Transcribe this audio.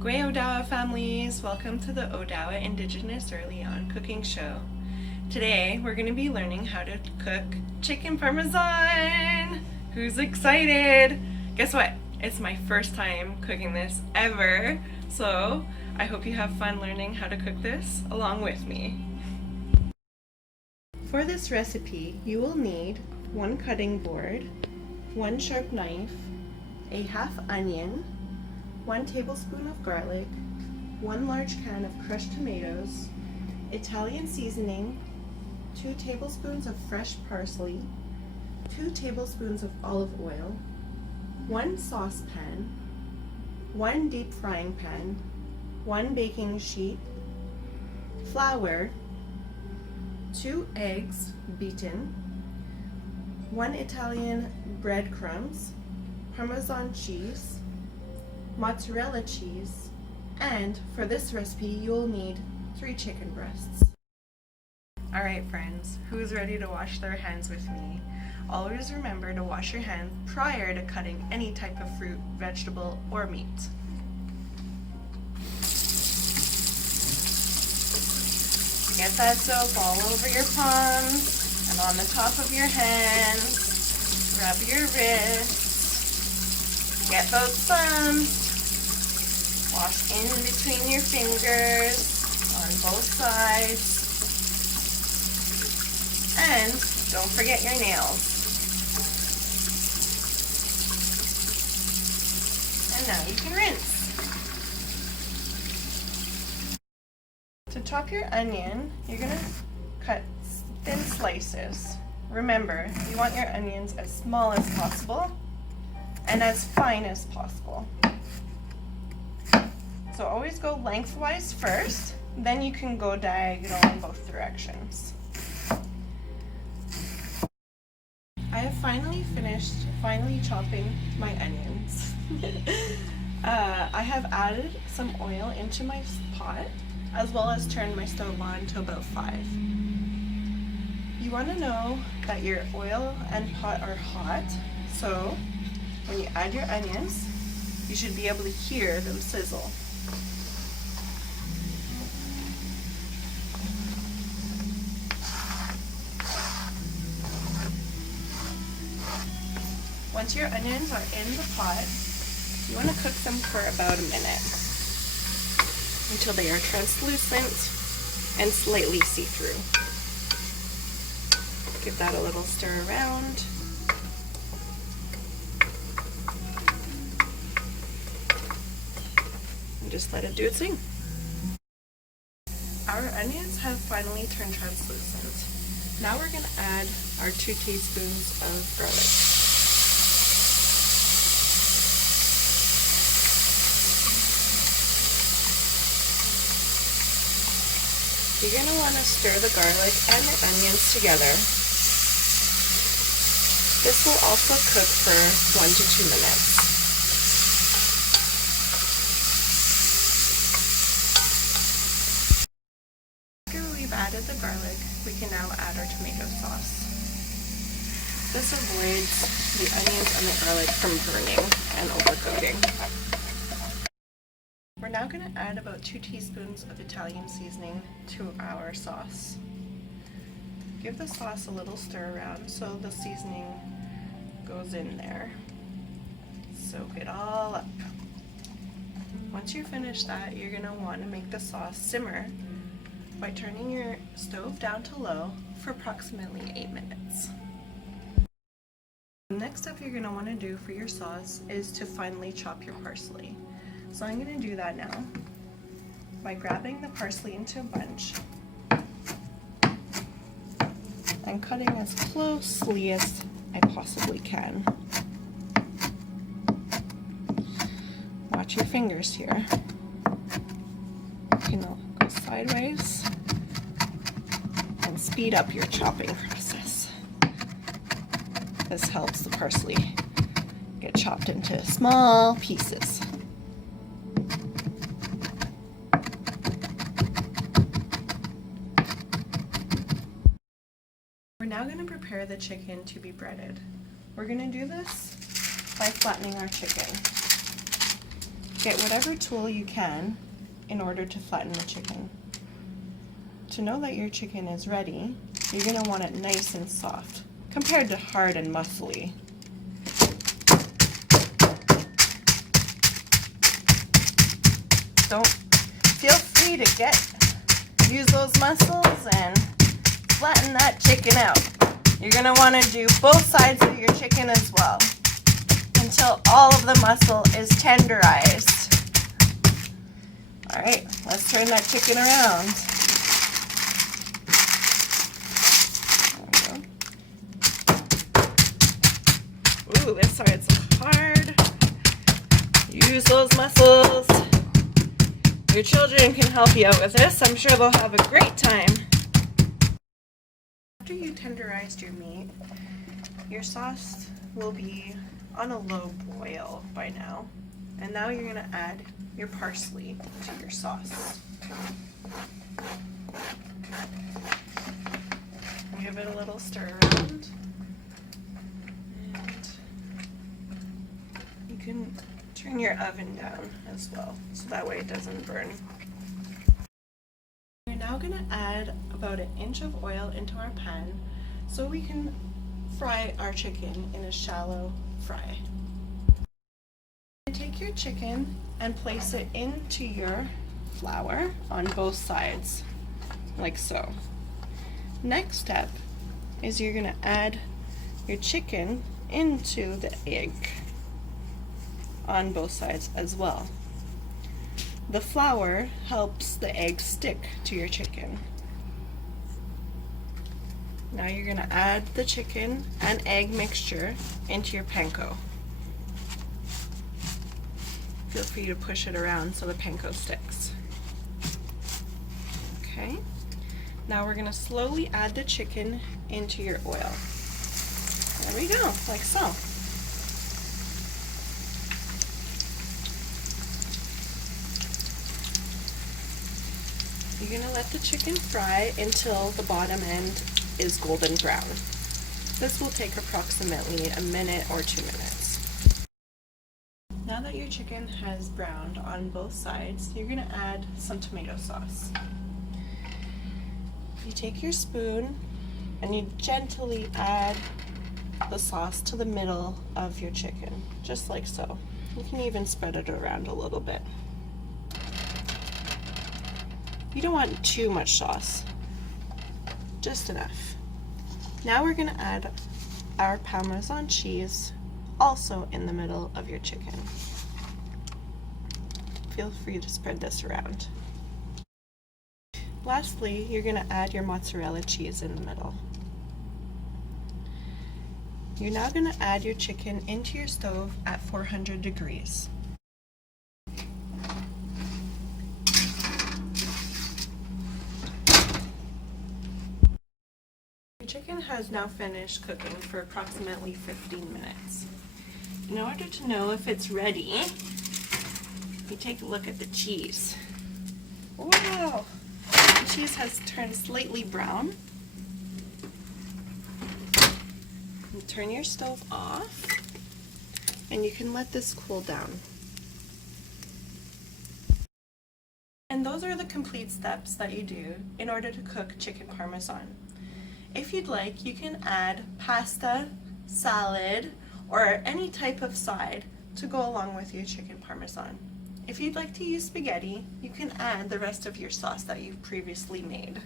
Gwe Odawa families, welcome to the Odawa Indigenous EarlyON Cooking Show. Today we're going to be learning how to cook chicken parmesan. Who's excited? Guess what? It's my first time cooking this ever, so I hope you have fun learning how to cook this along with me. For this recipe, you will need 1 cutting board, 1 sharp knife, a half onion, 1 tablespoon of garlic, 1 large can of crushed tomatoes, Italian seasoning, 2 tablespoons of fresh parsley, 2 tablespoons of olive oil, 1 saucepan, 1 deep frying pan, 1 baking sheet, flour, 2 eggs beaten, 1 Italian breadcrumbs, Parmesan cheese, mozzarella cheese, and for this recipe you'll need 3 chicken breasts. Alright friends, who's ready to wash their hands with me? Always remember to wash your hands prior to cutting any type of fruit, vegetable, or meat. Get that soap all over your palms and on the top of your hands. Rub your wrists. Get those thumbs. Wash in between your fingers on both sides. And don't forget your nails. And now you can rinse. To chop your onion, you're going to cut thin slices. Remember, you want your onions as small as possible and as fine as possible. So always go lengthwise first, then you can go diagonal in both directions. I have finally finished chopping my onions. I have added some oil into my pot, as well as turned my stove on to about 5. You want to know that your oil and pot are hot, so when you add your onions, you should be able to hear them sizzle. Once your onions are in the pot, you want to cook them for about a minute until they are translucent and slightly see-through. Give that a little stir around. And just let it do its thing. Our onions have finally turned translucent. Now we're going to add our 2 teaspoons of garlic. You're going to want to stir the garlic and the onions together. This will also cook for 1 to 2 minutes. After we've added the garlic, we can now add our tomato sauce. This avoids the onions and the garlic from burning and overcooking. We're now going to add about 2 teaspoons of Italian seasoning to our sauce. Give the sauce a little stir around so the seasoning goes in there. Soak it all up. Once you finish that, you're going to want to make the sauce simmer by turning your stove down to low for approximately 8 minutes. The next step you're going to want to do for your sauce is to finely chop your parsley. So I'm going to do that now by grabbing the parsley into a bunch and cutting as closely as I possibly can. Watch your fingers here. You can go sideways and speed up your chopping process. This helps the parsley get chopped into small pieces. We're now going to prepare the chicken to be breaded. We're going to do this by flattening our chicken. Get whatever tool you can in order to flatten the chicken. To know that your chicken is ready, you're going to want it nice and soft, compared to hard and muscly. Feel free to use those muscles and flatten that chicken out. You're going to want to do both sides of your chicken as well until all of the muscle is tenderized. All right, let's turn that chicken around. There we go. Ooh, this side's hard. Use those muscles. Your children can help you out with this. I'm sure they'll have a great time. After you tenderized your meat, your sauce will be on a low boil by now. And now you're going to add your parsley to your sauce. Give it a little stir around. And you can turn your oven down as well, so that way it doesn't burn. We're now going to add about 1 inch of oil into our pan so we can fry our chicken in a shallow fry. Take your chicken and place it into your flour on both sides, like so. Next step is you're going to add your chicken into the egg on both sides as well. The flour helps the egg stick to your chicken. Now you're going to add the chicken and egg mixture into your panko. Feel free to push it around so the panko sticks. Okay, now we're going to slowly add the chicken into your oil. There we go, like so. You're going to let the chicken fry until the bottom end is golden brown. This will take approximately 1 minute or 2 minutes. Now that your chicken has browned on both sides, you're going to add some tomato sauce. You take your spoon and you gently add the sauce to the middle of your chicken, just like so. You can even spread it around a little bit. You don't want too much sauce, just enough. Now we're going to add our Parmesan cheese also in the middle of your chicken. Feel free to spread this around. Lastly, you're going to add your mozzarella cheese in the middle. You're now going to add your chicken into your stove at 400 degrees. Chicken has now finished cooking for approximately 15 minutes. In order to know if it's ready, you take a look at the cheese. Wow! The cheese has turned slightly brown. You turn your stove off and you can let this cool down. And those are the complete steps that you do in order to cook chicken parmesan. If you'd like, you can add pasta, salad, or any type of side to go along with your chicken parmesan. If you'd like to use spaghetti, you can add the rest of your sauce that you've previously made.